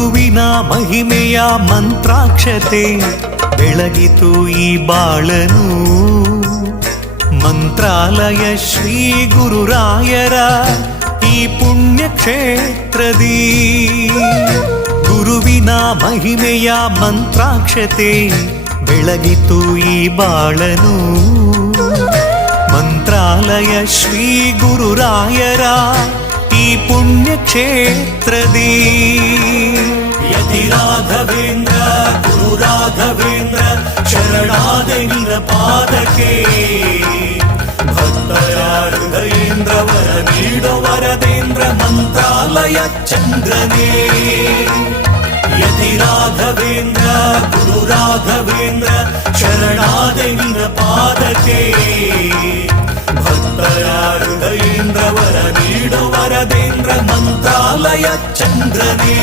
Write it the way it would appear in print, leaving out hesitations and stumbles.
ಗುರುವಿನ ಮಹಿಮೆಯ ಮಂತ್ರಾಕ್ಷತೆ ಬೆಳಗಿತು ಈ ಬಾಳನು. ಮಂತ್ರಾಲಯ ಶ್ರೀ ಗುರುರಾಯರ ಈ ಪುಣ್ಯ ಕ್ಷೇತ್ರದಿ ಗುರುವಿನ ಮಹಿಮೆಯ ಮಂತ್ರಾಕ್ಷತೆ ಬೆಳಗಿತು ಈ ಬಾಳನು. ಮಂತ್ರಾಲಯ ಶ್ರೀ ಗುರುರಾಯರ ಈ ಪುಣ್ಯ ಕ್ಷೇತ್ರದಿ ಯತಿ ರಾಘವೇಂದ್ರ ಗುರು ರಾಘವೇಂದ್ರ ಶರಣಾದೆ ನಿನ್ನ ಪಾದಕ್ಕೆ. ಭಕ್ತರ ಹೃದಯೇಂದ್ರ ವರ ನೀಡೋ ವರದೇಂದ್ರ ಮಂತ್ರಾಲಯ ಚಂದ್ರನೇ. ಯತಿ ರಾಘವೇಂದ್ರ ಗುರು ರಾಘವೇಂದ್ರ ಶರಣಾದೆ ನಿನ್ನ ಪಾದಕ್ಕೆ. ಭಕ್ತರ ಹೃದಯೇಂದ್ರ ವರ ನೀಡೋ ವರದೇಂದ್ರ ಮಂತ್ರಾಲಯ ಚಂದ್ರನೇ.